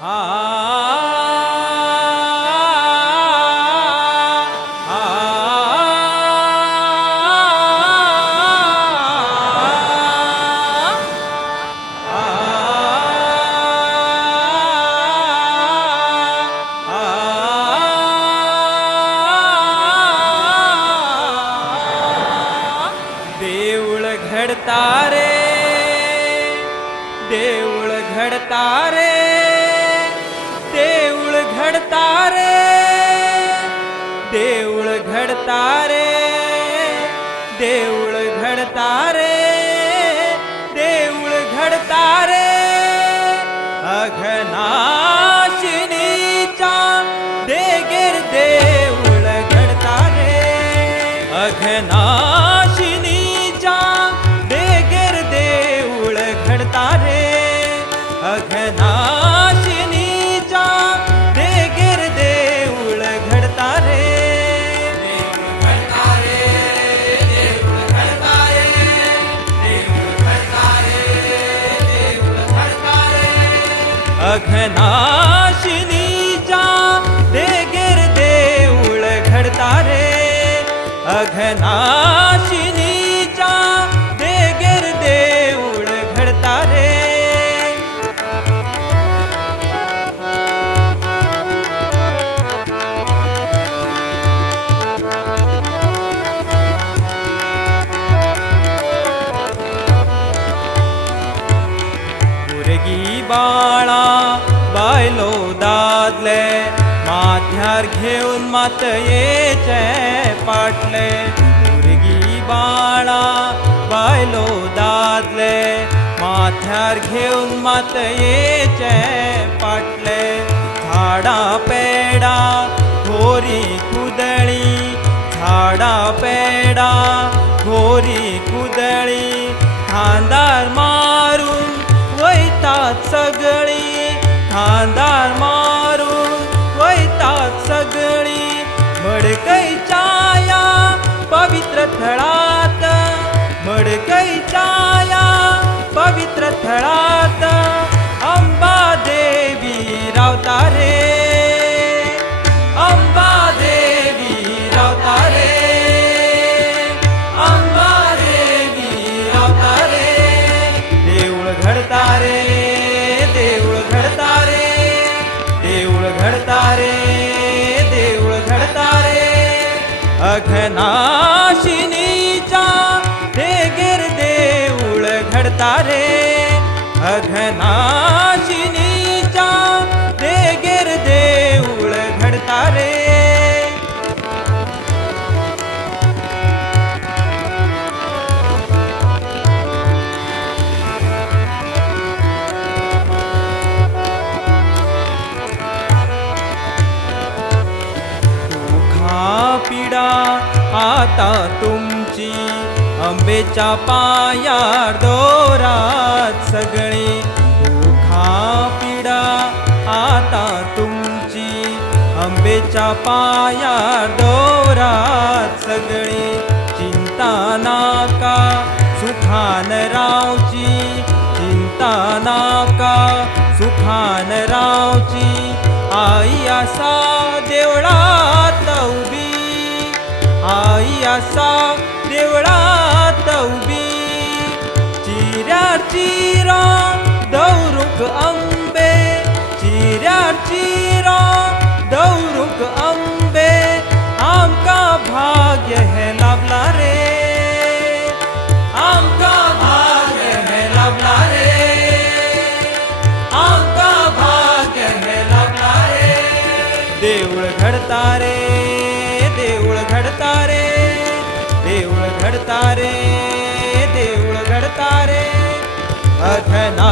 啊 तारे अघनाशिनीचा देगेर देऊळ घडतारे अघनाशिनी मातयेचे पाटले भुरगी बाळा बायलो दादले माथ्यार घेऊन मातयेचे पाटले. झाडा पेडा घोरी कुदळी झाडा पेडा घोरी कुदळी खांदार मारून वयतात सगळी खांदार मारून थळात मडकैच्या पवित्र थळात आता तुमची आंबेच्या पाया दोरात सगळी दुखा पिडा. आता तुमची आंबेच्या पाया दोरात सगळी चिंता नाका सुखान रावची चिंता नाका सुखान रावची. आई असा देवळा आई असा देवळात उभी. चिऱ्यार चिरा दौरुक अंबे. चिऱ्यार चिरा दौरुक अंबे. आमका भाग्य हे लाभला रे. आमका भाग्य हे लाभला रे. आमका भाग्य हे लाभला रे. देऊळ घडतारे देऊळ घडतारे देऊळ घडतारे देऊळ घडतारे. अघनाशिनीच्या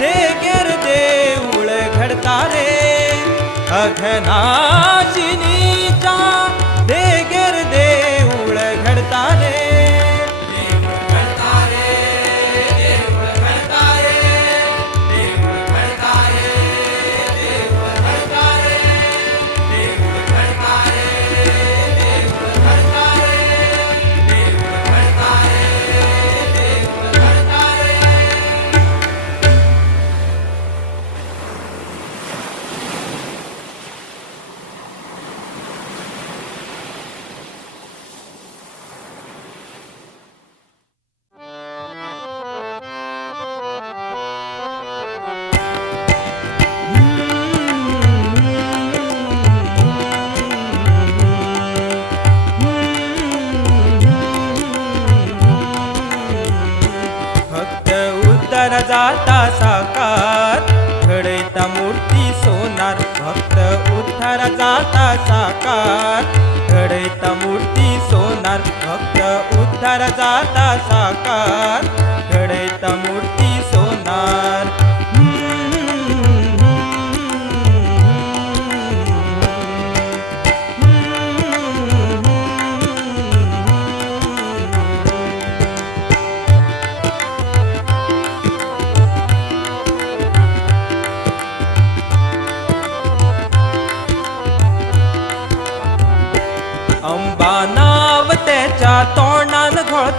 देगेर देऊळ घडतारे अघनाशिनीच्या उद्धार साकार घडता मूर्ती सोनार भक्त उद्धार जाता साकार घडता मूर्ती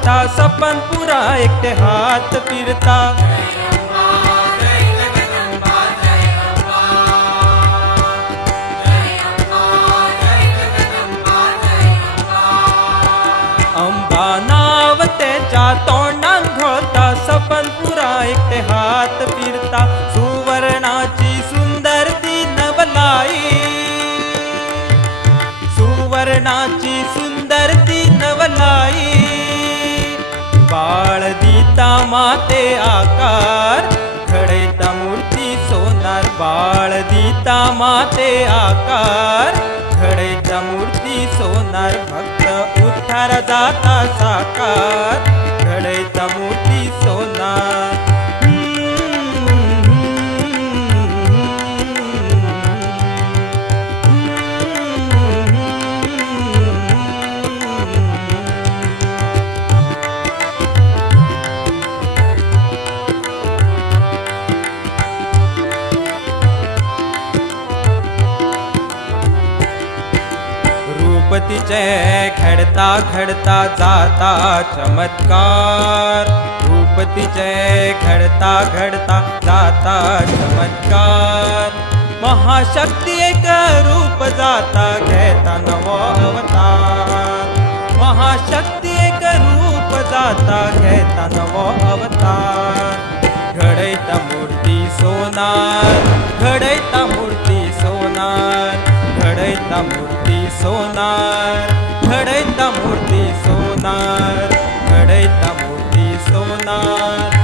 घोळता सपन पुरा एकटे हात फिरता माते आकार. घडयता मूर्ती सोनार बाळ दिता माते आकार. घडयता मूर्ती सोनार भक्त उद्धार जाता साकार. रूप जय खेळता घडता जाता चमत्कार. रूप जय खेळता घडता जाता चमत्कार. महाशक्ती एक रूप जाता घेता नवो अवतार. महाशक्ती एक रूप जाता घेता नवो अवतार. घडयता मूर्ती सोनार घडयता मूर्ती सोनार घडयता मूर्ती सोनार घडयता मूर्ती सोनार घडयता मूर्ती सोनार.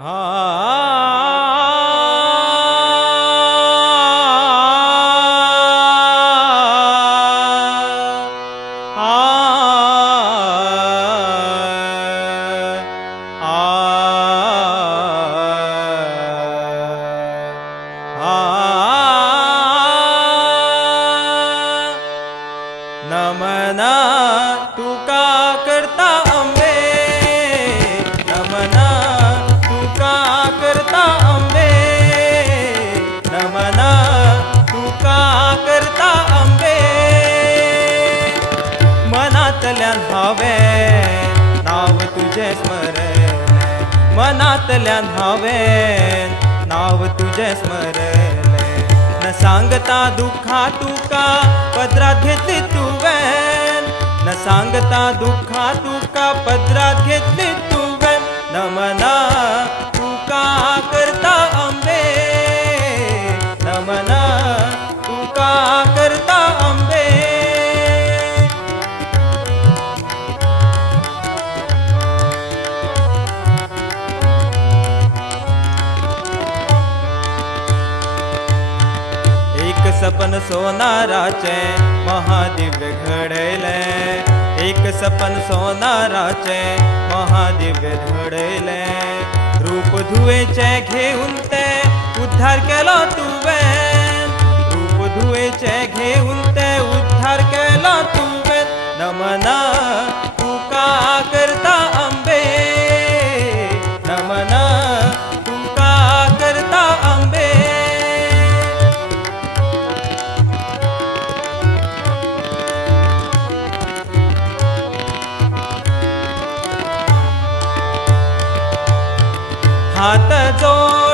नमना स्मरले न सांगता दुःखा तुका पदरात घेतली तुवें न सांगता दुःखा तुका पदरात घेतली सपन सोनाराचे महादिव्य घडले. एक सपन सोनाराचे महादिव्य घडले. रूप धुवेचे घेऊन ते उद्धार केला तुवे. रूप धुवेचे घेऊन ते उद्धार केला तुवे. नमना हात जोडल्या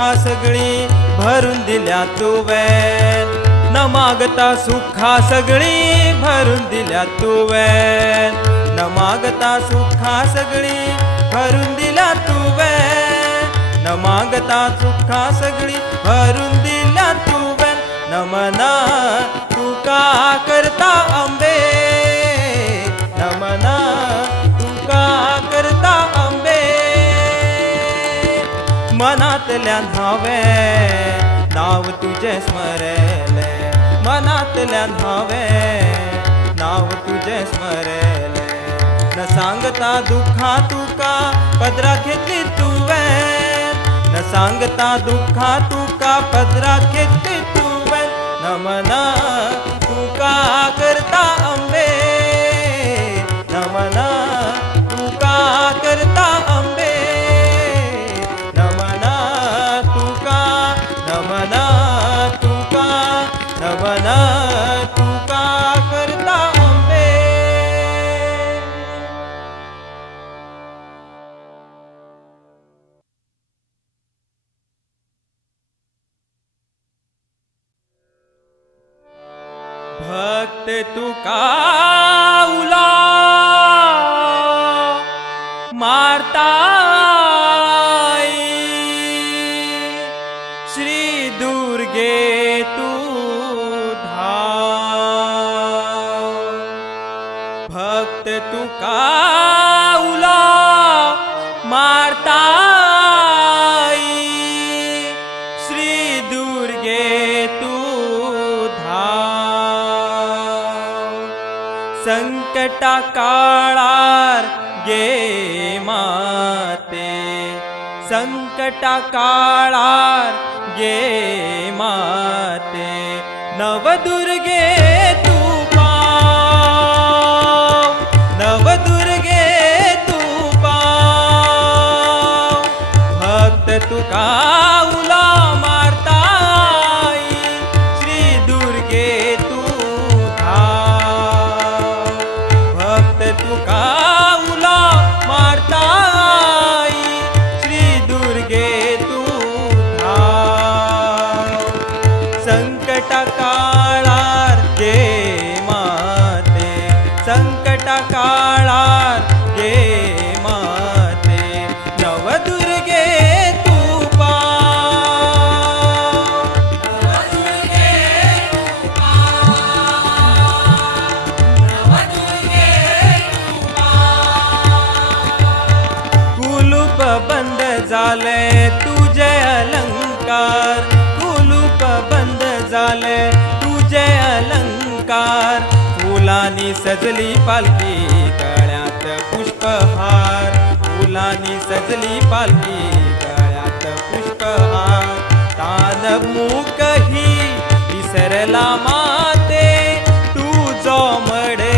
सुखा सगळी भरून दिल्या तू वैन न मागता सुखा सगळी भरून दिल्या तू वैन न मागता सुखा सगळी भरून दिल्या तू वैन न मागता सुखा सगळी भरून दिल्या तू वैन नमना तुका करता आंबे? मनातल्या न्हावे नाव तुझे स्मरेले. मनातल्या न्हावे नाव तुझे स्मरेले. न सांगता दुःखा तुका, पदरा घेतली तुवे. न सांगता दुःखा तुका, पदरा घेतली तुवे. नमना तुका करता आंबे. तुका करता आंबे. भक्त तुका तुका उला मारताई श्री दुर्गे तू धा संकटा काळार गे माते संकटा काळार गे माते नवदुर्गे भक्त फुलानी सजली पालखी गळ्यात पुष्पहार. फुलानी सजली पालखी गळ्यात पुष्पहार. तान मूकही विसरला माते तू जो मडे